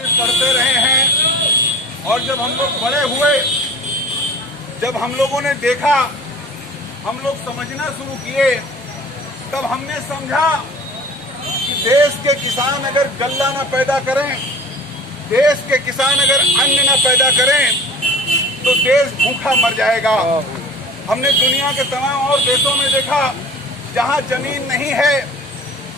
कोशिश करते रहे हैं। और जब हम लोग बड़े हुए, जब हम लोगों ने देखा, हम लोग समझना शुरू किए, तब हमने समझा कि देश के किसान अगर गल्ला न पैदा करें, देश के किसान अगर अन्न न पैदा करें, तो देश भूखा मर जाएगा। हमने दुनिया के तमाम और देशों में देखा, जहां जमीन नहीं है,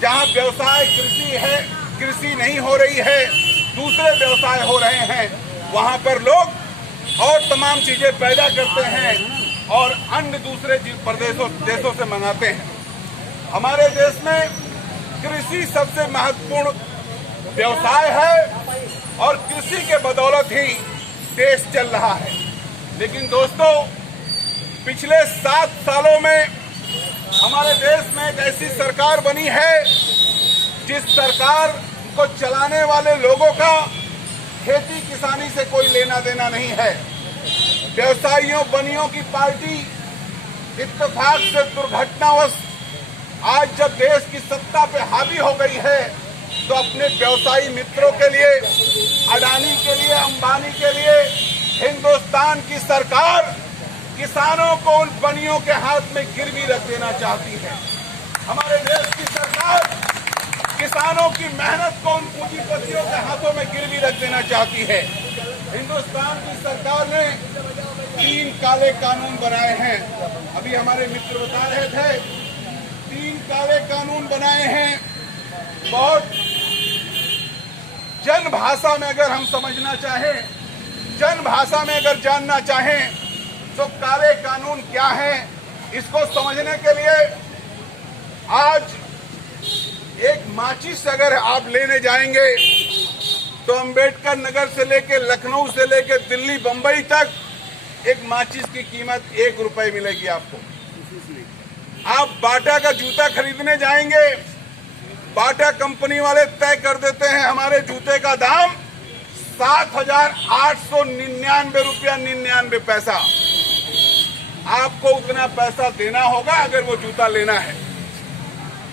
जहां व्यवसाय कृषि है, कृषि नहीं हो रही है, दूसरे व्यवसाय हो रहे हैं, वहां पर लोग और तमाम चीजें पैदा करते हैं और अन्य दूसरे देशों से मंगाते हैं। हमारे देश में कृषि सबसे महत्वपूर्ण व्यवसाय है और कृषि के बदौलत ही देश चल रहा है। लेकिन दोस्तों, पिछले 7 सालों में हमारे देश में एक ऐसी सरकार बनी है जिस सरकार को चलाने वाले लोगों का खेती किसानी से कोई लेना देना नहीं है। व्यवसायियों बनियों की पार्टी इत्तेफाक से दुर्घटनावश आज जब देश की सत्ता पे हावी हो गई है, तो अपने व्यवसायी मित्रों के लिए, अडानी के लिए, अंबानी के लिए हिंदुस्तान की सरकार किसानों को उन बनियों के हाथ में गिरवी रख देना चाहती है। हमारे देश की सरकार किसानों की मेहनत को उन पूंजीपतियों के हाथों में गिरवी रख देना चाहती है। हिंदुस्तान की सरकार ने 3 काले कानून बनाए हैं। अभी हमारे मित्र बता रहे थे, 3 काले कानून बनाए हैं। बहुत जन भाषा में अगर हम समझना चाहें, जन भाषा में अगर जानना चाहें, तो काले कानून क्या हैं, इसको समझने के लिए आज एक माचिस अगर आप लेने जाएंगे तो अंबेडकर नगर से लेके लखनऊ से लेके दिल्ली बंबई तक एक माचिस की कीमत 1 रुपए मिलेगी आपको। आप बाटा का जूता खरीदने जाएंगे, बाटा कंपनी वाले तय कर देते हैं हमारे जूते का दाम 7,899 रुपया 99 पैसा। आपको उतना पैसा देना होगा अगर वो जूता लेना है।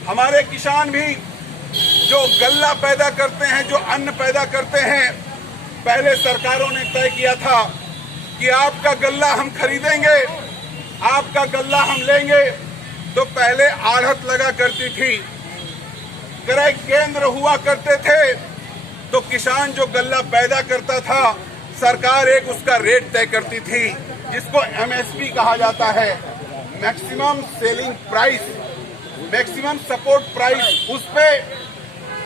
हमारे किसान भी जो गल्ला पैदा करते हैं, जो अन्न पैदा करते हैं, पहले सरकारों ने तय किया था कि आपका गल्ला हम खरीदेंगे, आपका गल्ला हम लेंगे, तो पहले आढ़त लगा करती थी, क्रय केंद्र हुआ करते थे। तो किसान जो गल्ला पैदा करता था, सरकार एक उसका रेट तय करती थी, जिसको MSP कहा जाता है, maximum selling price, maximum support price. उस पे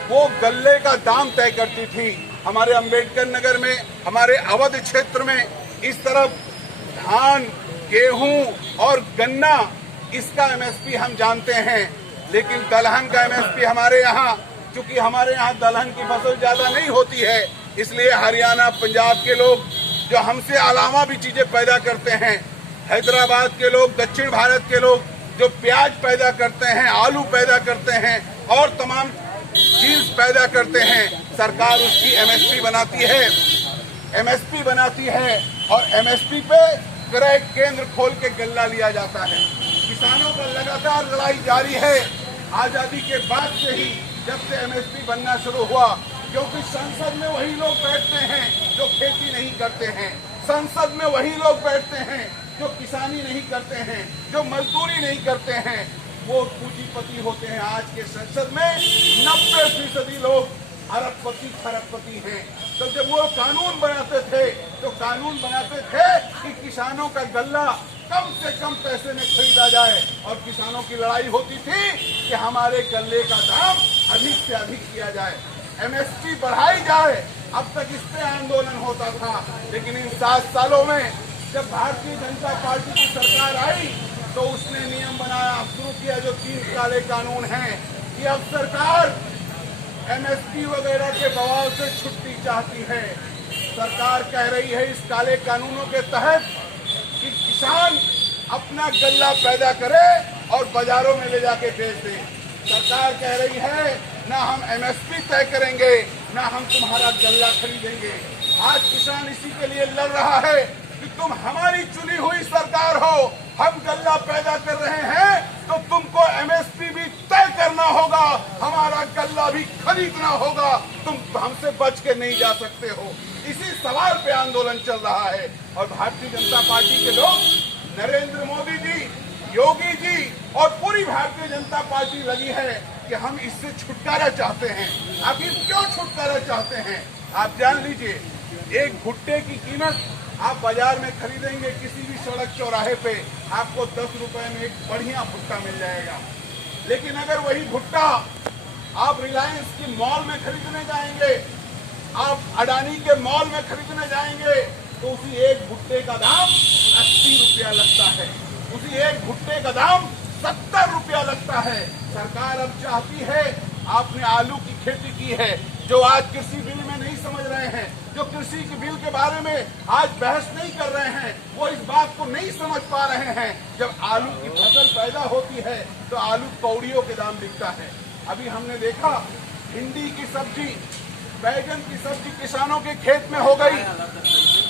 वो गल्ले का दाम तय करती थी। हमारे अंबेडकर नगर में, हमारे अवध क्षेत्र में इस तरफ धान, गेहूं और गन्ना, इसका MSP हम जानते हैं। लेकिन दलहन का MSP हमारे यहाँ, क्योंकि हमारे यहाँ दलहन की फसल ज्यादा नहीं होती है, इसलिए हरियाणा, पंजाब के लोग जो हमसे अलावा भी चीजें पैदा करते हैं, हैदराबाद के लोग, दक्षिण भारत के लोग जो प्याज पैदा करते हैं, आलू पैदा करते हैं और तमाम चीज पैदा करते हैं, सरकार उसकी MSP बनाती है, MSP बनाती है और MSP पे क्रय केंद्र खोल के गल्ला लिया जाता है। किसानों का लगातार लड़ाई जारी है आजादी के बाद से ही, जब से MSP बनना शुरू हुआ, क्योंकि संसद में वही लोग बैठते हैं जो खेती नहीं करते हैं, संसद में वही लोग बैठते हैं जो किसानी नहीं करते हैं, जो मजदूरी नहीं करते हैं, वो पूंजीपति होते हैं। आज के संसद में 90% लोग अरबपति खरबपति हैं। तो जब वो कानून बनाते थे, तो कानून बनाते थे कि किसानों का गल्ला कम से कम पैसे में खरीदा जाए, और किसानों की लड़ाई होती थी कि हमारे गल्ले का दाम अधिक से अधिक किया जाए, MSP बढ़ाई जाए। अब तक इस पे आंदोलन होता था, लेकिन इन 7 सालों में जब भारतीय जनता पार्टी की सरकार आई, तो उसने नियम बनाया, शुरू किया, जो 3 काले कानून हैं, कि अब सरकार MSP वगैरह के दबाव से छुट्टी चाहती है। सरकार कह रही है इस काले कानूनों के तहत कि किसान अपना गल्ला पैदा करे और बाजारों में ले जाके बेच दे। सरकार कह रही है ना हम MSP तय करेंगे, ना हम तुम्हारा गल्ला खरीदेंगे। आज किसान इसी के लिए लड़ रहा है कि तुम हमारी चुनी हुई सरकार हो, हम गल्ला पैदा कर रहे हैं, तो तुमको MSP भी तय करना होगा, हमारा गल्ला भी खरीदना होगा, तुम हमसे बच के नहीं जा सकते हो। इसी सवाल पे आंदोलन चल रहा है और भारतीय जनता पार्टी के लोग, नरेंद्र मोदी जी, योगी जी और पूरी भारतीय जनता पार्टी लगी है कि हम इससे छुटकारा चाहते हैं। आखिर क्यों छुटकारा चाहते हैं? आप जान लीजिए, एक भुट्टे की कीमत आप बाजार में खरीदेंगे किसी भी सड़क चौराहे पे, आपको 10 रुपए में एक बढ़िया भुट्टा मिल जाएगा। लेकिन अगर वही भुट्टा आप रिलायंस की मॉल में खरीदने जाएंगे, आप अडानी के मॉल में खरीदने जाएंगे, तो उसी एक भुट्टे का दाम 80 रुपया लगता है, उसी एक भुट्टे का दाम 70 रुपया लगता है। सरकार अब चाहती है, आपने आलू की खेती की है, जो आज कृषि बिल में नहीं समझ रहे हैं, जो कृषि के बिल के बारे में आज बहस नहीं कर रहे हैं, वो इस बात को नहीं समझ पा रहे हैं। जब आलू की फसल पैदा होती है तो आलू कौड़ियों के दाम बिकता है। अभी हमने देखा भिंडी की सब्जी, बैगन की सब्जी किसानों के खेत में हो गई।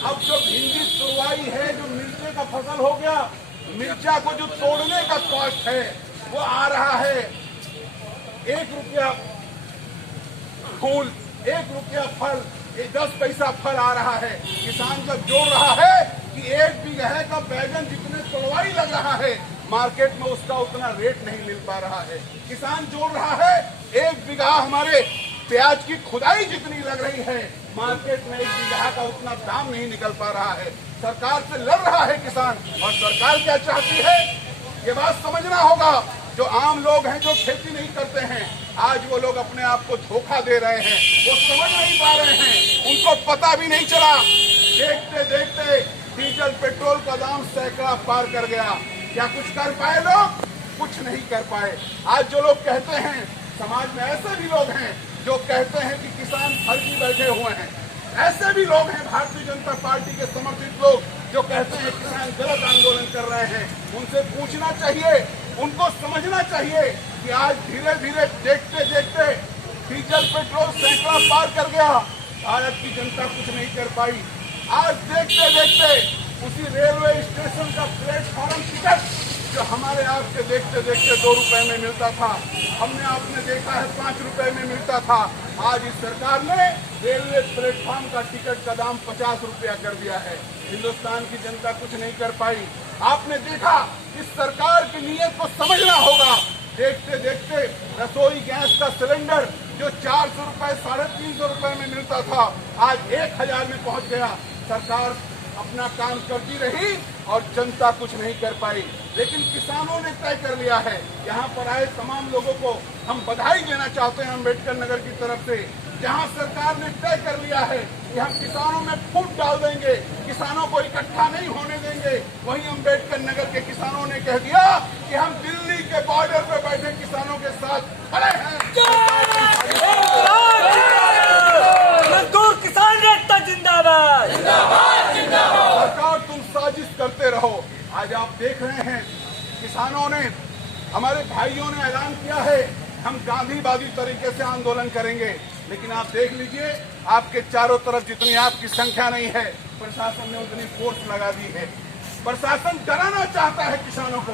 अब जो भिंडी तुड़वाई है, जो मिर्चे का फसल हो गया, मिर्चा को जो तोड़ने का कॉस्ट है वो आ रहा है 1 रुपया फूल, 1 रुपया फल, 10 पैसा फल आ रहा है। किसान जब जोड़ रहा है कि 1 बीघे का बैगन जितने तोड़वाई लग रहा है, मार्केट में उसका उतना रेट नहीं मिल पा रहा है। किसान जोड़ रहा है 1 बीघा हमारे प्याज की खुदाई जितनी लग रही है, मार्केट में 1 बीघा का उतना दाम नहीं निकल पा रहा है। सरकार से लड़ रहा है किसान, और सरकार क्या चाहती है ये बात समझना होगा। जो आम लोग हैं, जो खेती नहीं करते हैं, आज वो लोग अपने आप को धोखा दे रहे हैं, वो समझ नहीं पा रहे हैं, उनको पता भी नहीं चला। देखते देखते डीजल पेट्रोल का दाम सैकड़ा पार कर गया। क्या कुछ कर पाए लोग? कुछ नहीं कर पाए। आज जो लोग कहते हैं, समाज में ऐसे भी लोग हैं जो कहते हैं कि किसान फर्जी बैठे हुए हैं, ऐसे भी लोग हैं भारतीय जनता पार्टी के समर्थित लोग जो कहते हैं किसान गलत आंदोलन कर रहे हैं। उनसे पूछना चाहिए, उनको समझना चाहिए कि आज धीरे धीरे देखते देखते डीजल पेट्रोल सैकड़ा पार कर गया, भारत की जनता कुछ नहीं कर पाई। आज देखते देखते उसी रेलवे स्टेशन का प्लेटफॉर्म टिकट जो हमारे आपके देखते देखते 2 रुपए में मिलता था, हमने आपने देखा है 5 रुपए में मिलता था, आज इस सरकार ने रेलवे प्लेटफॉर्म का टिकट का दाम 50 रुपया कर दिया है। हिंदुस्तान की जनता कुछ नहीं कर पाई। आपने देखा इस सरकार की नीयत को समझना होगा। देखते देखते रसोई गैस का सिलेंडर जो 400 रुपए 350 रुपए में मिलता था, आज 1000 में पहुंच गया। सरकार अपना काम करती रही और जनता कुछ नहीं कर पाई। लेकिन किसानों ने तय कर लिया है। यहाँ पर आए तमाम लोगों को हम बधाई देना चाहते हैं अम्बेडकर नगर की तरफ से, जहाँ सरकार ने तय कर लिया है कि हम किसानों में फूट डाल देंगे, किसानों को इकट्ठा नहीं होने देंगे। वहीं अम्बेडकर नगर के किसानों ने कह दिया कि हम दिल्ली के बॉर्डर पे बैठे किसानों के साथ खड़े हैं। मजदूर किसान एकता जिंदाबाद। सरकार तुम साजिश करते रहो। आज आप देख रहे हैं किसानों ने, हमारे भाइयों ने ऐलान किया है हम गांधीवादी तरीके से आंदोलन करेंगे। लेकिन आप देख लीजिए, आपके चारों तरफ जितनी आपकी संख्या नहीं है, प्रशासन ने उतनी फोर्स लगा दी है। प्रशासन डराना चाहता है किसानों को,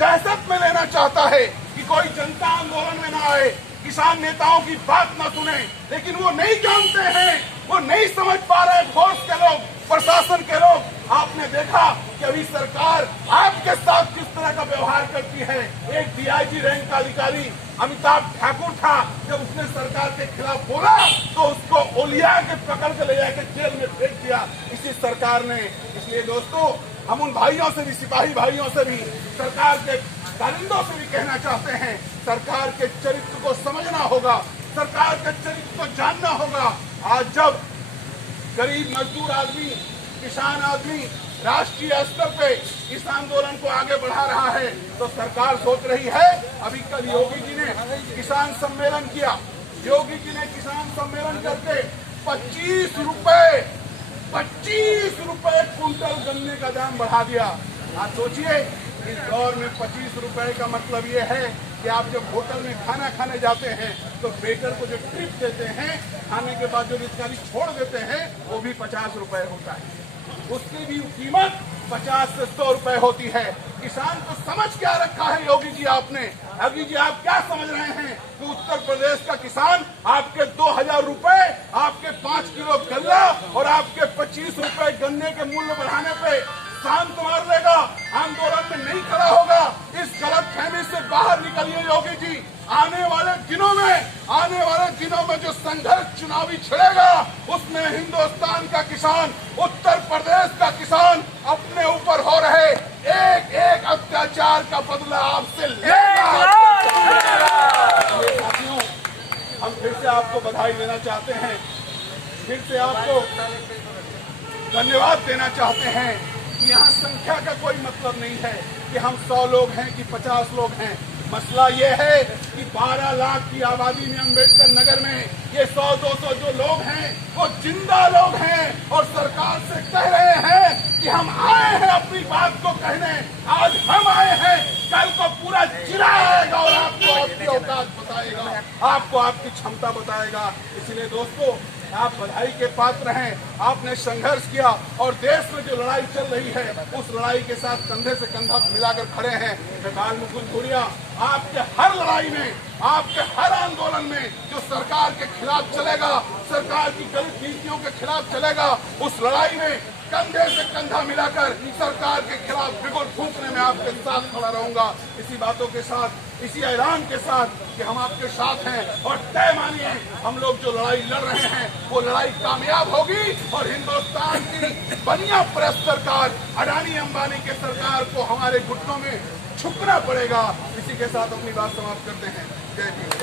दहशत में लेना चाहता है कि कोई जनता आंदोलन में ना आए, किसान नेताओं की बात ना सुने। लेकिन वो नहीं जानते हैं, वो नहीं समझ पा रहे फोर्स के लोग, प्रशासन के लोग। आपने देखा कि अभी सरकार आपके साथ किस तरह का व्यवहार करती है। एक डीआईजी रैंक का अधिकारी अमिताभ ठाकुर था, जब उसने सरकार के खिलाफ बोला तो उसको ओलिया के पकड़ के ले जाकर जेल में फेंक दिया इसी सरकार ने। इसलिए दोस्तों, हम उन भाइयों से भी, सिपाही भाइयों से भी, सरकार के कारिंदों से भी कहना चाहते हैं, सरकार के चरित्र को समझना होगा, सरकार के चरित्र को जानना होगा। आज जब गरीब मजदूर आदमी, किसान आदमी राष्ट्रीय स्तर पे इस आंदोलन को आगे बढ़ा रहा है, तो सरकार सोच रही है। अभी कल योगी जी ने किसान सम्मेलन किया, योगी जी ने किसान सम्मेलन करके 25 रुपए कुंटल गन्ने का दाम बढ़ा दिया। आप सोचिए, इस दौर में 25 रुपए का मतलब ये है कि आप जब होटल में खाना खाने जाते हैं तो वेटर को जो टिप देते हैं, खाने के बाद जो रिश्तेदारी छोड़ देते हैं, वो भी 50 रुपए होता है। उसकी भी कीमत 50 से 100 रुपए होती है। किसान को समझ क्या रखा है योगी जी आपने? योगी जी आप क्या समझ रहे हैं कि उत्तर प्रदेश का किसान आपके 2000 रुपए, आपके 5 किलो गल्ला और आपके 25 रुपए गन्ने के मूल्य बढ़ाने पे शांत मार लेगा, आंदोलन में नहीं खड़ा होगा? इस गलतफहमी से बाहर निकलिए योगी जी। आने वाले दिनों में जो संघर्ष चुनावी छिड़ेगा उसमें हिंदुस्तान का किसान, उत्तर प्रदेश का किसान अपने ऊपर हो रहे एक एक अत्याचार का बदला आपसे लेगा। साथियों, हम फिर से आपको बधाई देना चाहते हैं, फिर से आपको धन्यवाद देना चाहते हैं कि यहाँ संख्या का कोई मतलब नहीं है कि हम 100 लोग हैं कि 50 लोग हैं। मसला ये है कि 12 लाख की आबादी में अम्बेडकर नगर में ये 100-200 जो लोग हैं वो जिंदा लोग हैं और सरकार से कह रहे हैं कि हम आए हैं अपनी बात को कहने। आज हम आए हैं, कल को पूरा जिला आएगा और आपको आपकी औकात बताएगा, आपको आपकी क्षमता बताएगा। इसलिए दोस्तों, आप बधाई के पात्र हैं, आपने संघर्ष किया और देश में जो लड़ाई चल रही है उस लड़ाई के साथ कंधे से कंधा मिलाकर खड़े हैं। मैं बालमुकुंद भूरिया आपके हर लड़ाई में, आपके हर आंदोलन में जो सरकार के खिलाफ चलेगा, सरकार की गलत नीतियों के खिलाफ चलेगा, उस लड़ाई में कंधे से कंधा मिलाकर सरकार के खिलाफ बिगुल फूंकने में आपके साथ खड़ा रहूंगा। इसी बातों के साथ, इसी ऐलान के साथ कि हम आपके साथ हैं और तय मानिए हम लोग जो लड़ाई लड़ रहे हैं वो लड़ाई कामयाब होगी और हिंदुस्तान की बनिया परस्त सरकार, अडानी अंबानी के सरकार को हमारे घुटनों में झुकना पड़ेगा। इसी के साथ अपनी बात समाप्त करते हैं। जय हिंद।